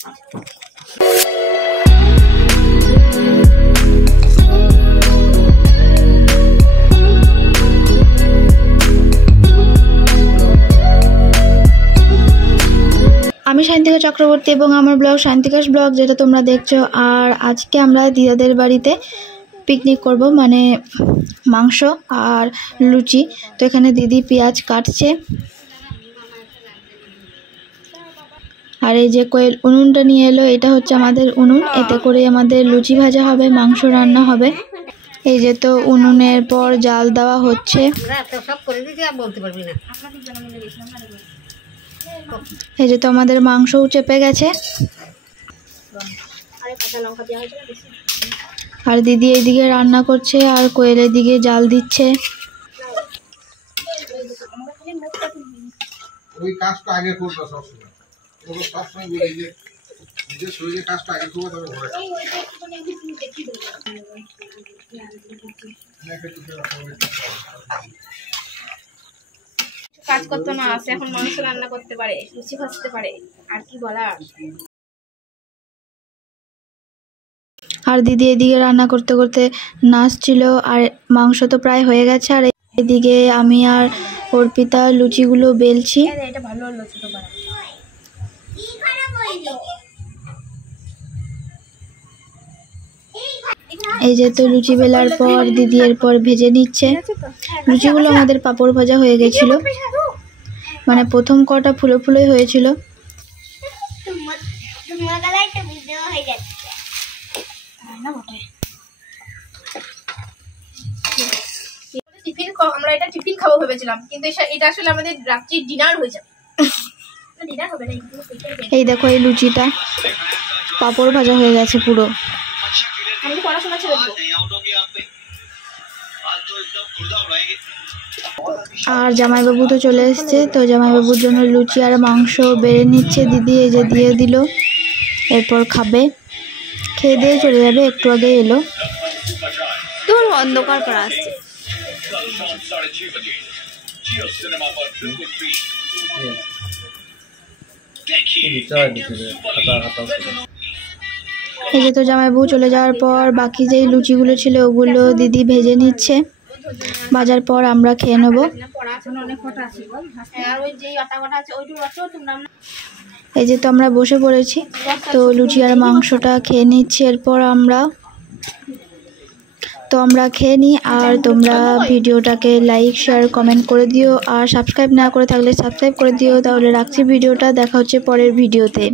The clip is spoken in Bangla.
আমি শান্তিকা চক্রবর্তী এবং আমার ব্লগ শান্তিকাস ব্লগ, যেটা তোমরা দেখছো। আর আজকে আমরা দিদাদের বাড়িতে পিকনিক করব, মানে মাংস আর লুচি। তো এখানে দিদি পেঁয়াজ কাটছে। আর এই যে কোয়েল উনুনটা নিয়ে এলো, এটা হচ্ছে আমাদের উনুন। এতে করে আমাদের লুচি ভাজা হবে, মাংস রান্না হবে। এই যে তো উনুনের পর জাল দেওয়া হচ্ছে। এই যে তো আমাদের মাংসও চেপে গেছে। আর দিদি এইদিকে রান্না করছে আর কোয়েল এদিকে জাল দিচ্ছে। ওই কাজটা আগে করবে সবসময়, ওগুলো সবসময় বলে যে নিজের শরীরের কাজটা আগে করবে, তবে ঘরে কাজ করতে না আসে, এখন মাংস রান্না করতে পারে, লুচি ভাজতে পারে, আর কি বলার। আর দিদি এদিকে রান্না করতে করতে নাচছিল। আর মাংস তো প্রায় হয়ে গেছে। আর এদিকে আমি আর অর্পিতা লুচিগুলো বেলছি। এটা ভালো হলো ছোট পাড়া। এই যে তো লুচি বেলার পর দিদি এরপর ভেজে নিচ্ছে লুচিগুলো। আমাদের পাপড় ভাজা হয়ে গেছিল, মানে প্রথম কটা ফুলো ফুলোই হয়েছিল। আমরা এটা টিফিন খাবো ভেবেছিলাম, কিন্তু এটা আসলে আমাদের রাত্রির ডিনার হয়ে যাবে। ডিনার হবে না। এই দেখো এই লুচিটা পাপড় ভাজা হয়ে গেছে পুরো। আমি পড়াশোনা ছেড়ে দেবো। আর জামাইবাবু তো চলে এসছে, তো জামাইবাবুর জন্য লুচি আর মাংস বেড়ে নিচ্ছে দিদি। এই যে দিয়ে দিল, এরপর খাবে, খেয়ে দিয়ে চলে যাবে। একটু আগে এলো। তোর অন্ধকার করা আসছে। এই যে তো জামাইবাবু চলে যাওয়ার পর বাকি যেই লুচিগুলো ছিল ওগুলো দিদি ভেজে নিচ্ছে। ভাজার পর আমরা খেয়ে নেব। এই যে তো আমরা বসে পড়েছি, তো লুচি আর মাংসটা খেয়ে নিচ্ছি। এরপর আমরা খেয়ে নিই। আর তোমরা ভিডিওটাকে লাইক শেয়ার কমেন্ট করে দিও। আর সাবস্ক্রাইব না করে থাকলে সাবস্ক্রাইব করে দিও। তাহলে রাখছি ভিডিওটা, দেখা হচ্ছে পরের ভিডিওতে।